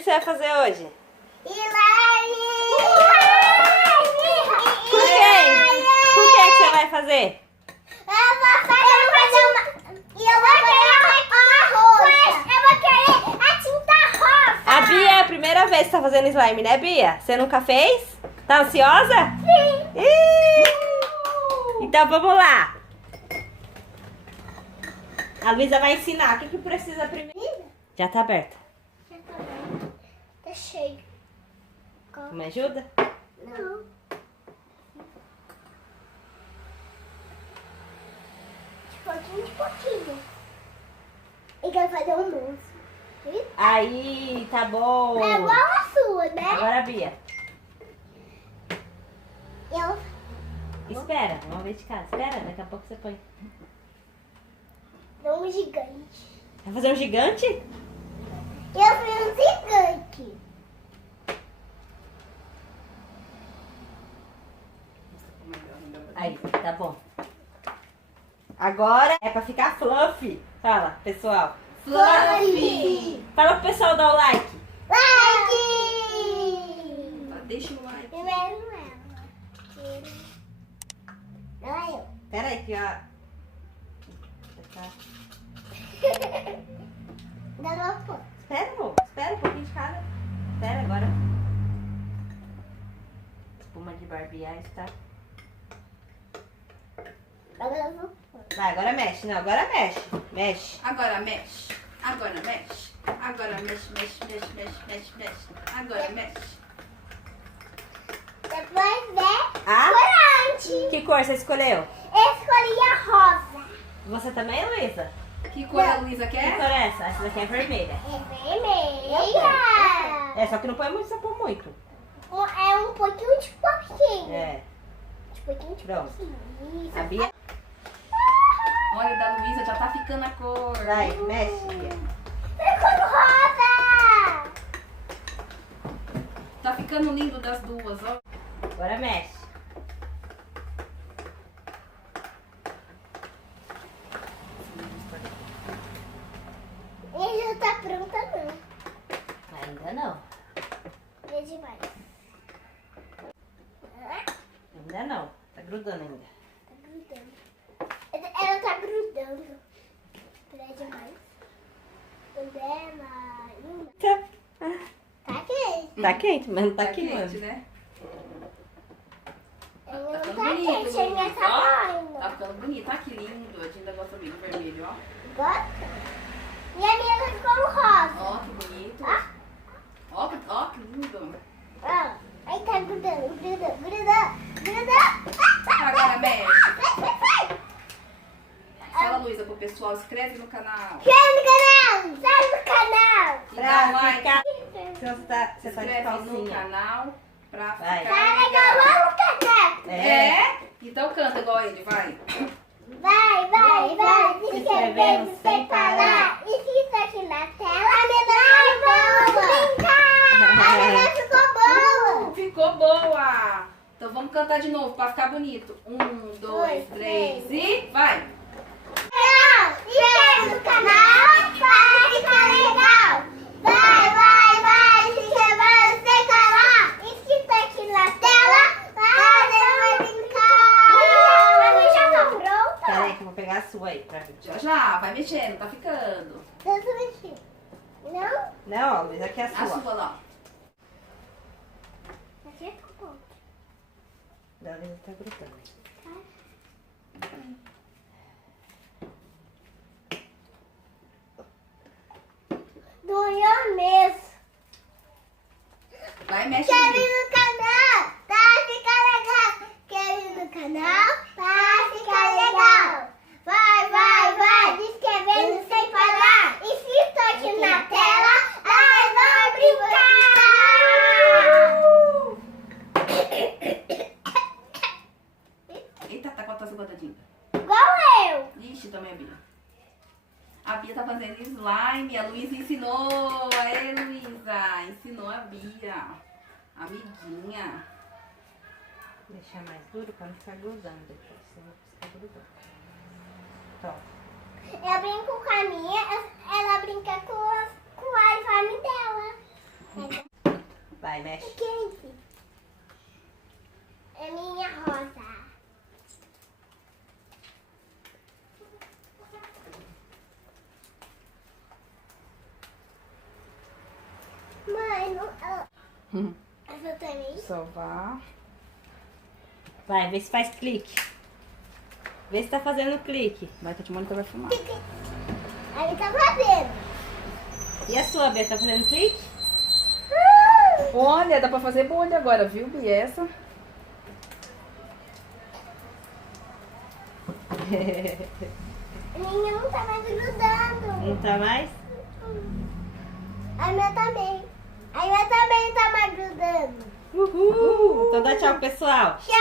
que você vai fazer hoje? Com quem? Com quem que você vai fazer? Eu vou querer a tinta rosa. A Bia é a primeira vez que tá fazendo slime, né, Bia? Você nunca fez? Tá ansiosa? Sim. Então vamos lá. A Luiza vai ensinar. O que precisa primeiro? Já tá aberta. Já tá bem. Tá cheio. Me ajuda? Não. De pouquinho. E quer fazer um mousse. Aí, tá bom. É igual a sua, né? Agora, Bia. Eu... Espera, vamos ver de casa. Espera, daqui a pouco você põe. Dou um gigante. Vai fazer um gigante? Eu fiz um gigante. Aí, tá bom. Agora é pra ficar fluffy. Fala, pessoal. Fluffy. Fala pro pessoal dar o like. Like! Deixa o like. Primeiro ela. Não é eu. Pera aí que ó. Dá uma foto. Espera, amor. Espera um pouquinho de cada. Espera agora. Espuma de barbear está. Agora eu vou. Vai, agora mexe. Não, agora mexe. Mexe. Agora mexe. Agora mexe. Agora mexe, mexe, mexe, mexe, mexe, mexe. Agora mexe. Depois vem Ah? corante. Que cor você escolheu? Eu escolhi a rosa. Você também, Luiza? Que cor a Luiza Que quer? cor é essa? Essa daqui é vermelha. É vermelha. É, só que não põe muito, só põe muito. É um pouquinho de pouquinho. É. De pouquinho de Pronto. pouquinho. A Bia. Olha, da Luiza já tá ficando a cor. Vai, mexe, Bia. Ficou rosa. Tá ficando lindo das duas, ó. Agora mexe. E já tá pronta não. Ainda não. É demais. Ainda não. Tá grudando ainda. Tá grudando. Ela tá grudando. É demais. Tá quente. Tá quente, mas não tá, Tá queimando. quente, né? Ela não ficando tá bonito, quente, ainda Luiza. tá Ó, ainda. tá ficando bonito. Ah, que lindo. A Dinda gosta bem do vermelho, ó. Gosta? E a minha tá ficando rosa. Ó, que bonito. Ah. Ó, que lindo. Ó, aí tá grudando, grudando. Agora mexe. Vai. Fala, Luiza, pro pessoal. Inscreve no canal. Sai no canal. E dá um like. ficar. Você tá de Inscreve no calcinha. canal pra Vai. ficar Tá legal, vamos cantar. É? Então canta igual ele, vai. Vai, se inscrevendo sem parar. E se tá aqui na tela, a menina brincar. A menina ficou boa. Ficou boa. Então vamos cantar de novo pra ficar bonito. 1, 2, 3 e vai. Inscreve no canal para ficar legal. Vai, se inscrevendo sem parar. E se tá aqui na tela, a menina vai brincar. A minha já tá pronta. Pera aí que eu vou pegar a sua aí pra ver. Já, vai mexendo, tá ficando. Deixa eu mexer. Não? Não, ó, Luiz, aqui é a A sua. sua lá. Aqui é cocô. Da Luiza tá grudando. Doeu mesmo. Vai, mexe. Quer vir no canal pra ficar legal. Quer vir no canal pra ficar legal. Vai, se inscrevendo sem parar. E se tô aqui na tela, a brincar. Eita, tá com a tosse gotadinha. Igual eu. Ixi, também a Bia. A Bia tá fazendo slime, a Luiza ensinou. Aê, Luiza, ensinou a Bia. Amiguinha. Deixar mais duro pra não ficar grudando depois. Senão fica grudando. Então, Eu brinco com a minha, ela brinca com o iPhone dela. Vai, mexe. Quente. É minha rosa. Mãe, não... Essa também? Salvar. Vai, vê se faz clique. Vê se tá fazendo clique. Vai que a Mônica vai filmar. Aí tá fazendo. E a sua, Bia, tá fazendo clique? Olha, dá pra fazer bolha agora, viu, Bia? Essa. A minha não tá mais grudando. Não tá mais? A minha também. A minha também tá mais grudando. Uhul! Então dá tchau, pessoal. Tchau!